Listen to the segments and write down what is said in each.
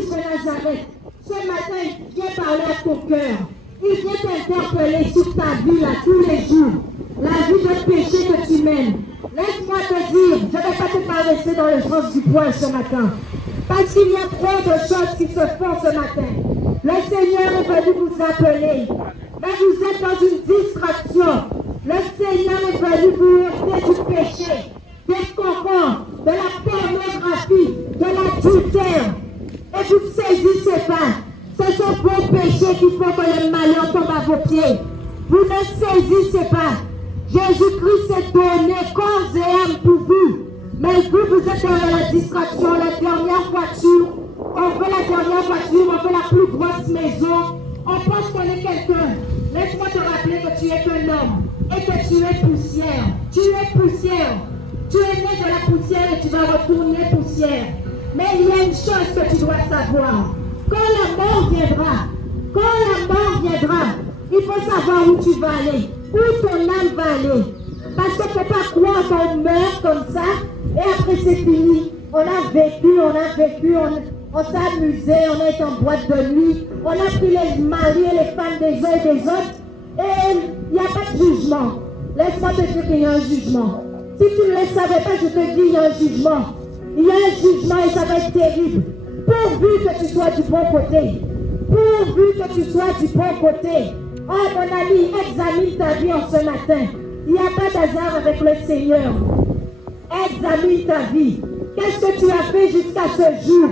Jésus-Christ de Nazareth, ce matin, il vient parler à ton cœur. Il vient t'interpeller sur ta vie là, tous les jours. La vie de péché que tu mènes. Laisse-moi te dire, je ne vais pas te caresser dans le sens du poing ce matin. Parce qu'il y a trop de choses qui se font ce matin. Le Seigneur est venu vous appeler. Mais vous êtes dans une distraction. Le Seigneur est venu vous heurter du péché, des corps, de la pornographie, de l'adultère. Et vous ne saisissez pas. Ce sont vos péchés qui font que le malheur tombe à vos pieds. Vous ne saisissez pas. Jésus-Christ s'est donné corps et âme pour vous. Mais vous êtes dans la distraction, la dernière voiture. On veut la dernière voiture, on veut la plus grosse maison. On pense qu'on est quelqu'un. Laisse-moi te rappeler que tu es qu'un homme et que tu es poussière. Tu es poussière. Tu es né de la poussière et tu vas retourner poussière. Mais il y a une chose que tu dois savoir. Quand la mort viendra, il faut savoir où tu vas aller, où ton âme va aller. Parce qu'il ne faut pas croire qu'on meurt comme ça et après c'est fini. On a vécu, on s'est amusé, on est en boîte de nuit, on a pris les maris et les femmes des uns et des autres et il n'y a pas de jugement. Laisse-moi te dire qu'il y a un jugement. Si tu ne le savais pas, je te dis il y a un jugement. Il y a un jugement et ça va être terrible. Pourvu que tu sois du bon côté. Pourvu que tu sois du bon côté. Oh mon ami, examine ta vie en ce matin. Il n'y a pas d'hasard avec le Seigneur. Examine ta vie. Qu'est-ce que tu as fait jusqu'à ce jour?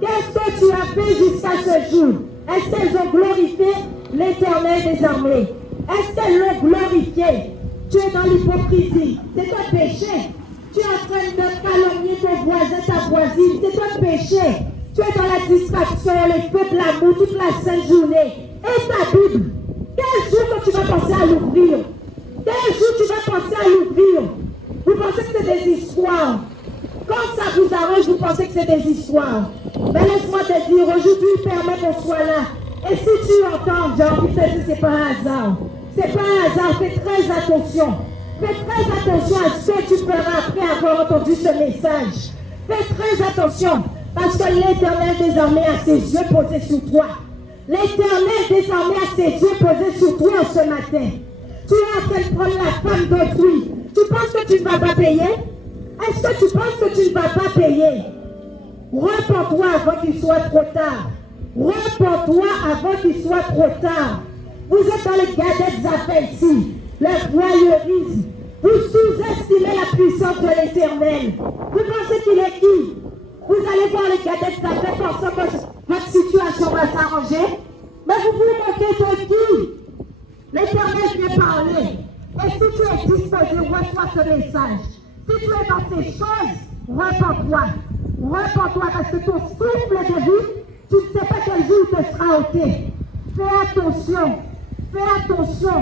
Qu'est-ce que tu as fait jusqu'à ce jour? Est-ce qu'elles ont glorifié l'Éternel des armées? Est-ce qu'elles l'ont glorifié? Tu es dans l'hypocrisie. C'est un péché. Tu es en train de calomnier ton voisin, ta voisine. C'est un péché. Tu es dans la distraction, les feux de l'amour, toute la sainte journée. Et ta Bible, quel jour que tu vas penser à l'ouvrir? Quel jour tu vas penser à l'ouvrir? Vous pensez que c'est des histoires. Quand ça vous arrange, vous pensez que c'est des histoires. Mais laisse-moi te dire, aujourd'hui, permets qu'on soit là. Et si tu entends, j'ai envie de te dire, c'est pas un hasard. C'est pas un hasard, fais très attention. Fais très attention à ce que tu feras après avoir entendu ce message. Fais très attention. Parce que l'Éternel des armées a ses yeux posés sur toi. L'Éternel des armées a ses yeux posés sur toi ce matin. Tu es en train de prendre la femme d'autrui. Tu penses que tu ne vas pas payer? Est-ce que tu penses que tu ne vas pas payer? Repends-toi avant qu'il soit trop tard. Repends-toi avant qu'il soit trop tard. Vous êtes dans les gadettes affaires ici, le voyeurisme. Vous sous-estimez la puissance de l'Éternel. Vous pensez qu'il est qui? Vous allez voir les gadettes affaires pensant que votre situation va s'arranger. Mais vous vous moquez de qui? L'Éternel vient parler. Et si tu es disposé, reçois ce message. Si tu es dans ces choses, repends-toi. Repends-toi parce que ton souffle de vie, tu ne sais pas quel jour il te sera ôté. Fais attention. Fais attention.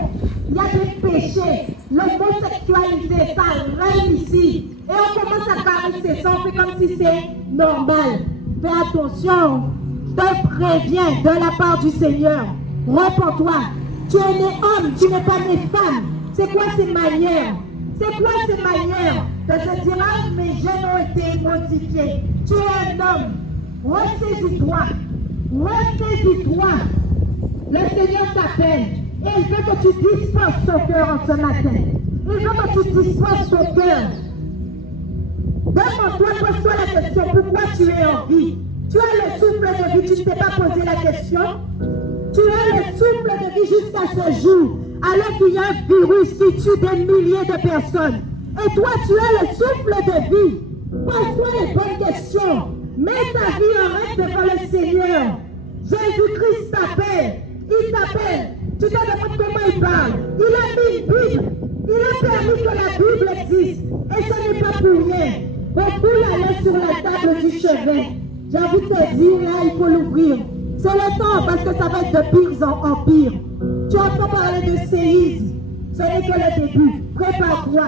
Il y a des péchés. L'homosexualité, ça règne ici. Et on commence à caresser ça. On fait comme si c'est normal. Fais attention. Je te préviens de la part du Seigneur. Repends-toi. Tu es né homme, tu n'es pas né femme. C'est quoi ces manières? C'est quoi ces manières de se dire, ah, mes gènes ont été modifiés. Tu es un homme. Ressaisis-toi. Ressaisis-toi. Le Seigneur t'appelle. Et il veut que tu disposes ton cœur en ce matin. Il veut que tu disposes ton cœur. Demande-toi, pose-toi la question, pourquoi tu es en vie? Tu as le souffle de vie, tu ne t'es pas posé la question. Tu as le souffle de vie jusqu'à ce jour, alors qu'il y a un virus qui tue des milliers de personnes. Et toi, tu as le souffle de vie. Pose-toi les bonnes questions. Mets ta vie en règle devant le Seigneur. Jésus-Christ t'appelle. Il t'appelle. Tu te demandes comment il parle. Il a mis une Bible. Il a permis que la Bible existe. Et ce n'est pas pour rien. Beaucoup l'allaient sur la table du chevet. J'ai envie de te dire, là, il faut l'ouvrir. C'est le temps parce que ça va être de pire en pire. Tu entends parler de séisme. Ce n'est que le début. Prépare-toi.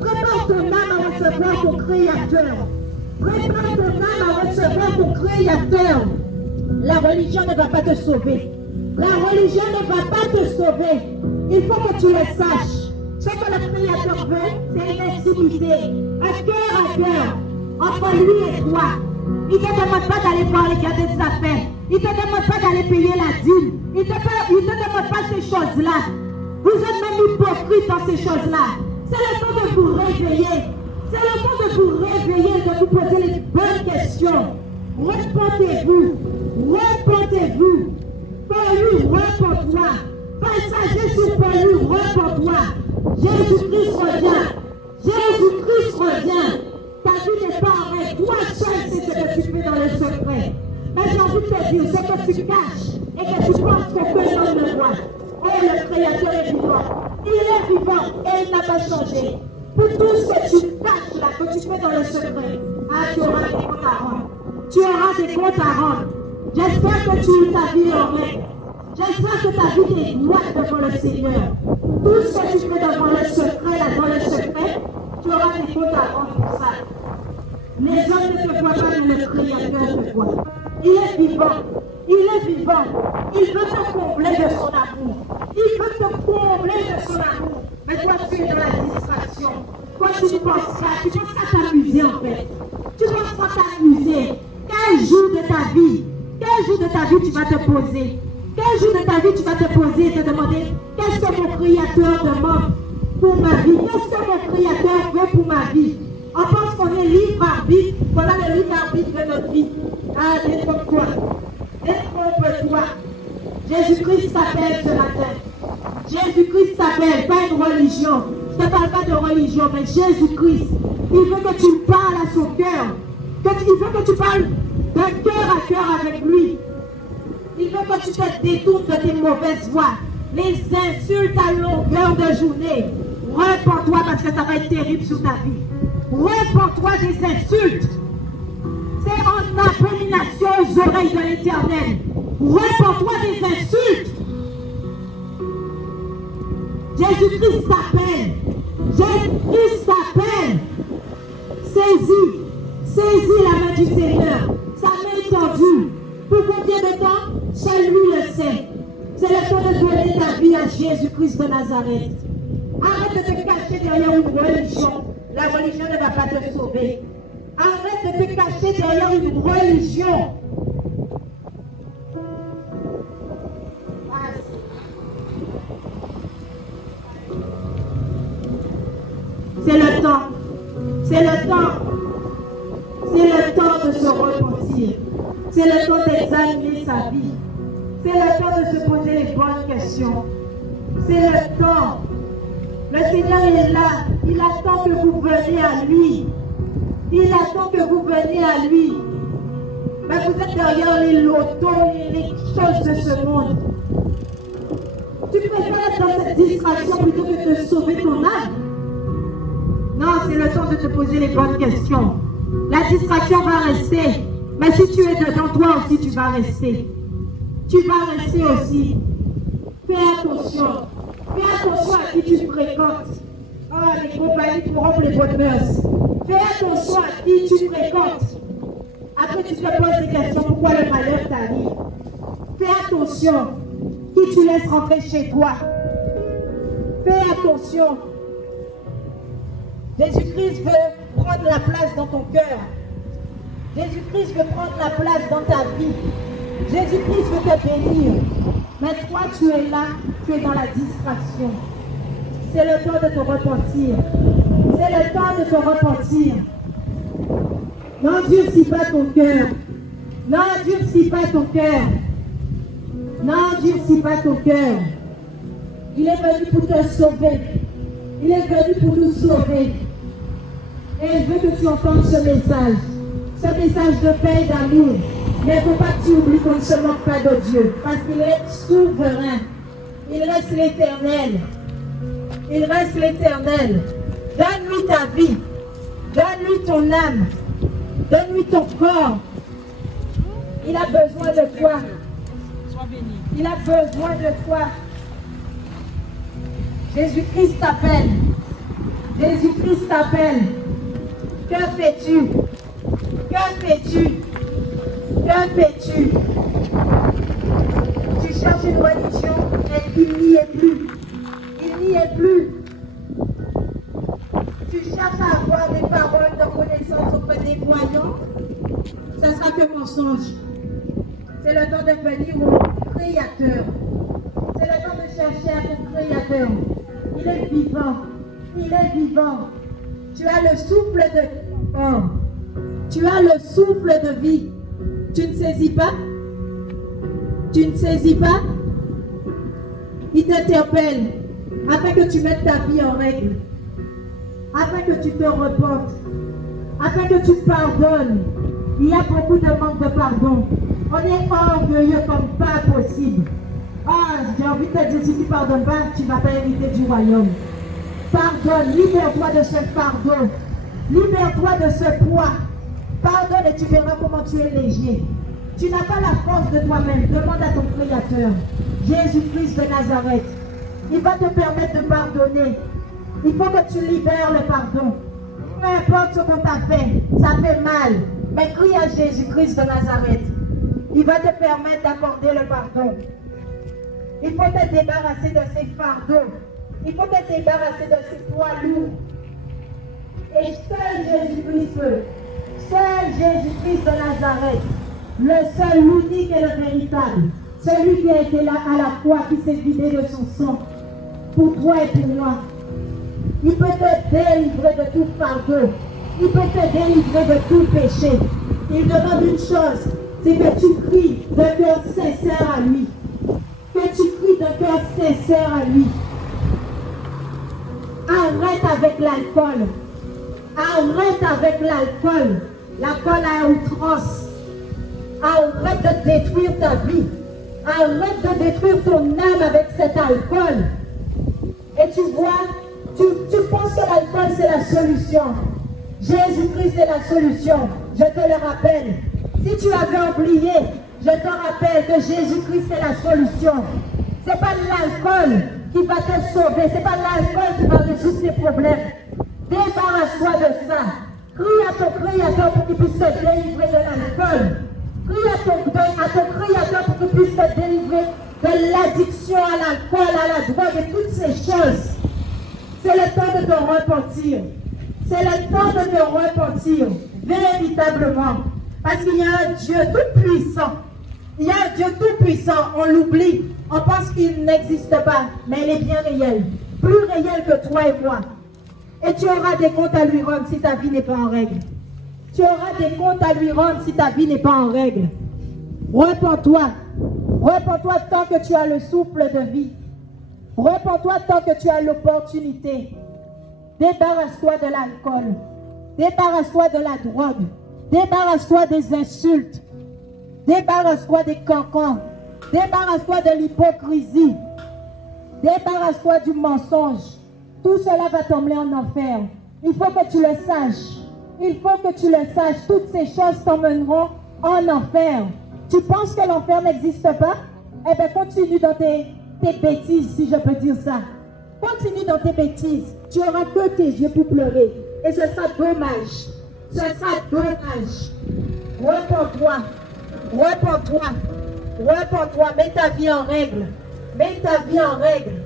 Prépare ton âme à recevoir ton Créateur. Prépare ton âme à recevoir ton Créateur. La religion ne va pas te sauver. La religion ne va pas te sauver. Il faut que tu le saches. Ce que le Créateur veut, c'est une intimité. À cœur entre lui et toi. Il ne te demande pas d'aller voir les gars des affaires. ne te demande pas d'aller payer la dîme. Il ne te demande pas ces choses-là. Vous êtes même hypocrite dans ces choses-là. C'est le temps de vous réveiller. C'est le temps de vous réveiller, de vous poser les bonnes questions. Repentez-vous. Repentez-vous. Paul, repens-toi. Passager sur Paul, repens-toi. Jésus-Christ revient. Jésus-Christ revient. Ta vie n'est pas en règle. Toi seul sais ce que tu fais dans le secret. Mais j'ai envie de te dire, ce que tu caches et que tu penses que personne ne voit. Oh, le Créateur est vivant. Il est vivant et il n'a pas changé. Pour tout ce que tu caches là, que tu fais dans le secret, tu auras des comptes à rendre. Tu auras des comptes à rendre. J'espère que ta vie est en règle. J'espère que ta vie est droite devant le Seigneur. Tout ce que tu fais devant le secret, là, dans le secret, tu auras des comptes à rendre pour ça. Les hommes ne te voient pas, mais le Créateur te voit. Il est vivant. Il est vivant. Il veut te combler de son amour. Il veut te combler de son amour. Mais toi, tu es dans la distraction. Toi, tu penses à t'amuser en fait. Tu penses à t'amuser. Quel jour de ta vie, tu vas te poser? Quel jour de ta vie tu vas te poser et te demander qu'est-ce que mon Créateur demande pour ma vie? Qu'est-ce que mon Créateur veut pour ma vie? On pense qu'on est libre arbitre, qu'on a le libre arbitre de notre vie. Ah, détrompe-toi. Détrompe-toi. Jésus-Christ t'appelle ce matin. Jésus-Christ t'appelle, pas une religion. Je ne te parle pas de religion, mais Jésus-Christ. Il veut que tu parles à son cœur. Il veut que tu parles d'un cœur à cœur avec lui. Il veut que tu te détournes de tes mauvaises voies. Les insultes à longueur de journée. Repends-toi parce que ça va être terrible sur ta vie. Repends-toi des insultes. C'est en abomination aux oreilles de l'Éternel. Repends-toi des insultes. Jésus-Christ t'appelle. Jésus-Christ t'appelle. Saisis la main du Seigneur. Sa main est tendue. Pour combien de temps? Seul lui le sait. C'est le temps de donner ta vie à Jésus-Christ de Nazareth. Arrête de te cacher derrière une religion. La religion ne va pas te sauver. Arrête de te cacher derrière une religion. C'est le temps. C'est le temps. C'est le temps de se repentir. C'est le temps d'examiner sa vie. C'est le temps de se poser les bonnes questions. C'est le temps. Le Seigneur est là. Il attend que vous veniez à lui. Il attend que vous veniez à lui. Mais vous êtes derrière les lotos, les choses de ce monde. Tu préfères être dans cette distraction plutôt que de sauver ton âme. Non, c'est le temps de te poser les bonnes questions. La distraction va rester. Mais si tu es dedans, toi aussi, tu vas rester. Tu vas rester aussi. Fais attention. Fais attention à qui tu fréquentes. Oh, les compagnies corrompent les bonnes mœurs. Fais attention à qui tu fréquentes. Après, tu te poses des questions. Pourquoi le malheur t'arrive? Fais attention. Qui tu laisses rentrer chez toi. Fais attention. Jésus-Christ veut prendre la place dans ton cœur. Jésus-Christ veut prendre la place dans ta vie. Jésus-Christ veut te bénir. Mais toi, tu es là, tu es dans la distraction. C'est le temps de te repentir. C'est le temps de te repentir. N'endurcis pas ton cœur. N'endurcis pas ton cœur. N'endurcis pas ton cœur. Il est venu pour te sauver. Il est venu pour nous sauver. Et il veut que tu entendes ce message. Ce message de paix et d'amour. Mais il ne faut pas que tu oublies qu'on ne se moque pas de Dieu. Parce qu'il est souverain. Il reste l'Éternel. Il reste l'Éternel. Donne-lui ta vie. Donne-lui ton âme. Donne-lui ton corps. Il a besoin de toi. Il a besoin de toi. Jésus-Christ t'appelle. Jésus-Christ t'appelle. Que fais-tu? Que fais-tu? Que fais-tu? Tu cherches une religion et il n'y est plus. Il n'y est plus. Tu cherches à avoir des paroles de connaissance auprès des voyants. Ça sera que mensonge. C'est le temps de venir au Créateur. C'est le temps de chercher à ton Créateur. Il est vivant. Il est vivant. Tu as le souffle de vie encore. Tu as le souffle de vie. Tu ne saisis pas? Tu ne saisis pas? Il t'interpelle afin que tu mettes ta vie en règle. Afin que tu te repentes. Afin que tu pardonnes. Il y a beaucoup de manque de pardon. On est orgueilleux comme pas possible. Ah, j'ai envie de te dire, si tu ne pardonnes pas, tu ne vas pas hériter du royaume. Pardonne, libère-toi de ce fardeau. Libère-toi de ce poids. Pardonne et tu verras comment tu es léger. Tu n'as pas la force de toi-même. Demande à ton Créateur, Jésus-Christ de Nazareth. Il va te permettre de pardonner. Il faut que tu libères le pardon. Peu importe ce qu'on t'a fait, ça fait mal. Mais crie à Jésus-Christ de Nazareth. Il va te permettre d'accorder le pardon. Il faut te débarrasser de ces fardeaux. Il faut te débarrasser de ces poids lourds. Et seul Jésus-Christ peut. Seul Jésus-Christ de Nazareth. Le seul, l'unique et le véritable. Celui qui a été là à la croix, qui s'est vidé de son sang. Pour toi et pour moi. Il peut te délivrer de tout fardeau. Il peut te délivrer de tout péché. Il demande une chose, c'est que tu cries d'un cœur sincère à lui. Que tu cries d'un cœur sincère à lui. Arrête avec l'alcool. Arrête avec l'alcool. L'alcool à outrance. Arrête de détruire ta vie. Arrête de détruire ton âme avec cet alcool. Et tu vois, tu penses que l'alcool c'est la solution. Jésus-Christ est la solution. Je te le rappelle. Si tu avais oublié, je te rappelle que Jésus-Christ est la solution. Ce n'est pas l'alcool qui va te sauver. Ce n'est pas l'alcool qui va résoudre tes problèmes. Débarrasse-toi de ça. Crie à ton Créateur pour qu'il puisse te délivrer de l'alcool. Crie à ton Créateur pour qu'il puisse te délivrer de l'addiction à l'alcool, à la drogue et toutes ces choses. C'est le temps de te repentir. C'est le temps de te repentir, véritablement. Parce qu'il y a un Dieu tout-puissant. Il y a un Dieu tout-puissant, on l'oublie. On pense qu'il n'existe pas, mais il est bien réel. Plus réel que toi et moi. Et tu auras des comptes à lui rendre si ta vie n'est pas en règle. Tu auras des comptes à lui rendre si ta vie n'est pas en règle. Repens-toi. Repens-toi tant que tu as le souffle de vie. Repens-toi tant que tu as l'opportunité. Débarrasse-toi de l'alcool. Débarrasse-toi de la drogue. Débarrasse-toi des insultes. Débarrasse-toi des cancans. Débarrasse-toi de l'hypocrisie. Débarrasse-toi du mensonge. Tout cela va t'emmener en enfer. Il faut que tu le saches. Il faut que tu le saches. Toutes ces choses t'emmèneront en enfer. Tu penses que l'enfer n'existe pas? Eh bien, continue dans tes bêtises, si je peux dire ça. Continue dans tes bêtises. Tu n'auras que tes yeux pour pleurer. Et ce sera dommage. Ce sera dommage. Repens-toi. Repens-toi. Repens-toi. Mets ta vie en règle. Mets ta vie en règle.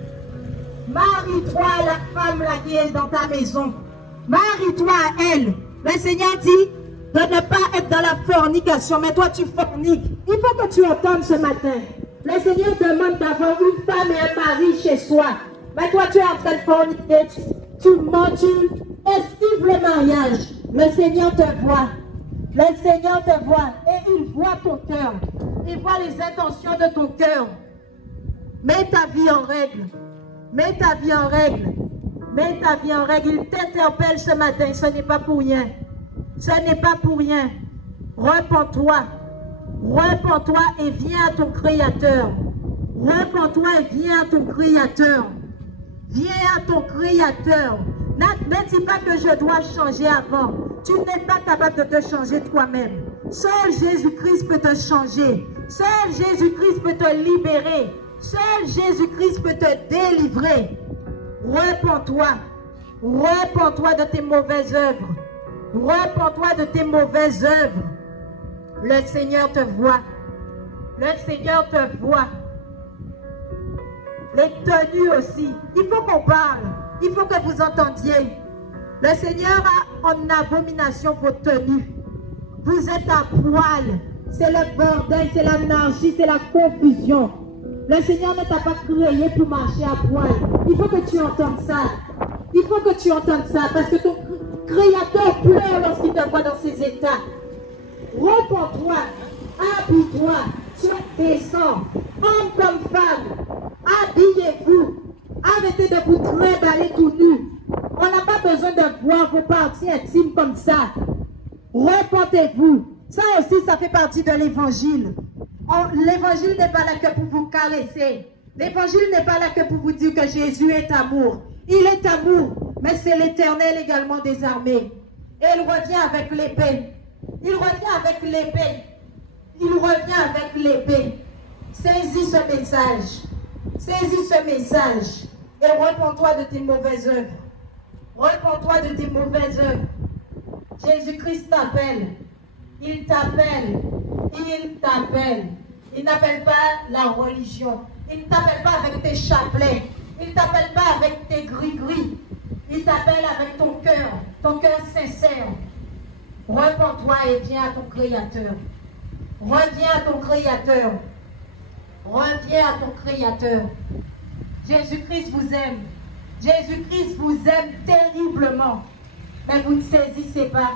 Marie-toi à la femme là qui est dans ta maison. Marie-toi à elle. Le Seigneur dit de ne pas être dans la fornication, mais toi tu forniques. Il faut que tu entendes ce matin. Le Seigneur demande d'avoir une femme et un mari chez soi. Mais toi tu es en train de forniquer, tu mens, tu esquives le mariage. Le Seigneur te voit. Le Seigneur te voit et il voit ton cœur. Il voit les intentions de ton cœur. Mets ta vie en règle. Mets ta vie en règle. Mets ta vie en règle. Il t'interpelle ce matin. Ce n'est pas pour rien. Ce n'est pas pour rien. Repens-toi. Repens-toi et viens à ton Créateur. Repens-toi et viens à ton Créateur. Viens à ton Créateur. Ne dis pas que je dois changer avant. Tu n'es pas capable de te changer toi-même. Seul Jésus-Christ peut te changer. Seul Jésus-Christ peut te libérer. Seul Jésus-Christ peut te délivrer. Repens-toi. Repens-toi de tes mauvaises œuvres. Repens-toi de tes mauvaises œuvres. Le Seigneur te voit. Le Seigneur te voit. Les tenues aussi. Il faut qu'on parle. Il faut que vous entendiez. Le Seigneur a en abomination vos tenues. Vous êtes à poil. c'est le bordel, c'est l'anarchie, c'est la confusion. Le Seigneur ne t'a pas créé pour marcher à poil. Il faut que tu entendes ça. Il faut que tu entendes ça parce que ton Créateur pleure lorsqu'il te voit dans ces états. Repends-toi, habille-toi, sois décent, homme comme femme, habillez-vous, arrêtez de vous trimballer tout nu. On n'a pas besoin de voir vos parties intimes comme ça. Repentez-vous. Ça aussi, ça fait partie de l'évangile. L'évangile n'est pas là que pour vous caresser. L'évangile n'est pas là que pour vous dire que Jésus est amour. Il est amour, mais c'est l'Éternel également des armées. Et il revient avec l'épée. Il revient avec l'épée. Il revient avec l'épée. Saisis ce message. Saisis ce message. Et repends-toi de tes mauvaises œuvres. Repends-toi de tes mauvaises œuvres. Jésus-Christ t'appelle. Il t'appelle. Il t'appelle. Il n'appelle pas la religion. Il ne t'appelle pas avec tes chapelets. Il ne t'appelle pas avec tes gris-gris. Il t'appelle avec ton cœur sincère. Repends-toi et viens à ton Créateur. Reviens à ton Créateur. Reviens à ton Créateur. Jésus-Christ vous aime. Jésus-Christ vous aime terriblement. Mais vous ne saisissez pas.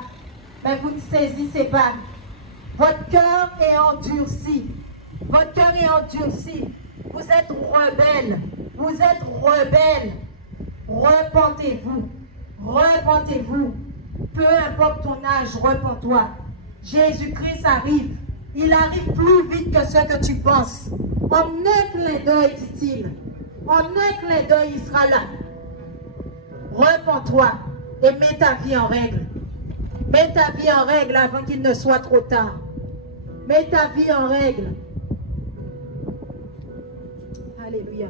Mais vous ne saisissez pas. Votre cœur est endurci. Votre cœur est endurci. Vous êtes rebelle. Vous êtes rebelle. Repentez-vous. Repentez-vous. Peu importe ton âge, repens-toi. Jésus-Christ arrive. Il arrive plus vite que ce que tu penses. En un clin d'œil, dit-il. En un clin d'œil, il sera là. Repens-toi et mets ta vie en règle. Mets ta vie en règle avant qu'il ne soit trop tard. Mets ta vie en règle. Alléluia.